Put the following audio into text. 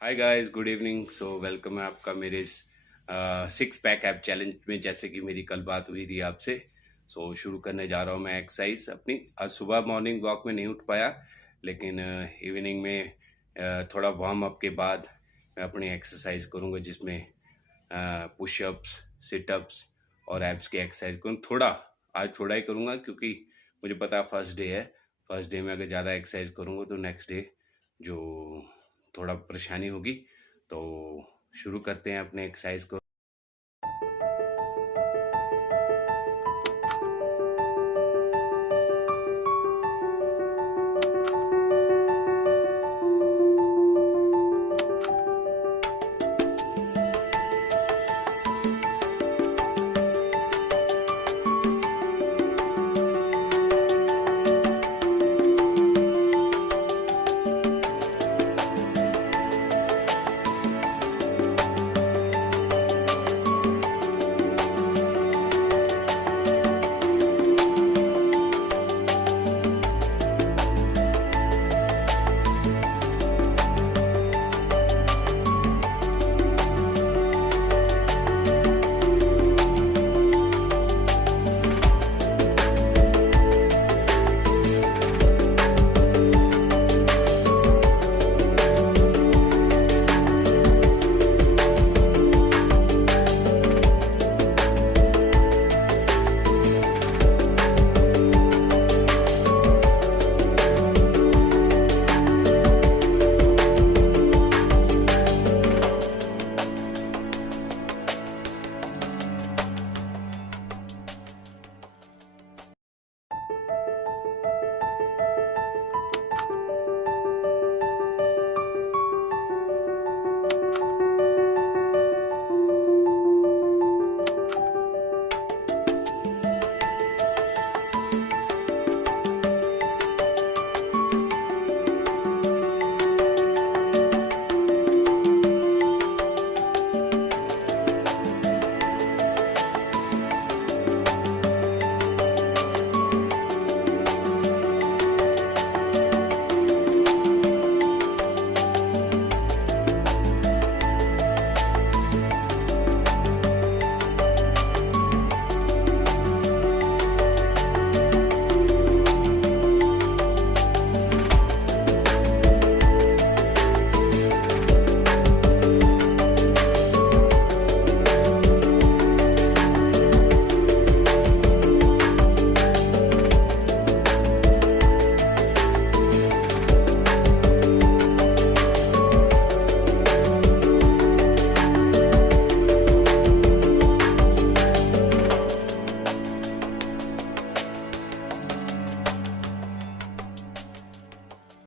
Hi guys, good evening. So welcome है आपका मेरे इस सिक्स पैक ऐप चैलेंज में। जैसे कि मेरी कल बात हुई थी आपसे, शुरू करने जा रहा हूँ मैं एक्सरसाइज अपनी। आज सुबह मॉर्निंग वॉक में नहीं उठ पाया, लेकिन इवनिंग में थोड़ा वार्म अप के बाद मैं अपनी एक्सरसाइज करूँगा, जिसमें पुशअप्स, सिटअप्स और एब्स की एक्सरसाइज करूँ। आज थोड़ा ही करूँगा, क्योंकि मुझे पता है फर्स्ट डे है। फर्स्ट डे में अगर ज़्यादा एक्सरसाइज करूँगा तो नेक्स्ट डे जो थोड़ा परेशानी होगी। तो शुरू करते हैं अपने एक्सरसाइज को।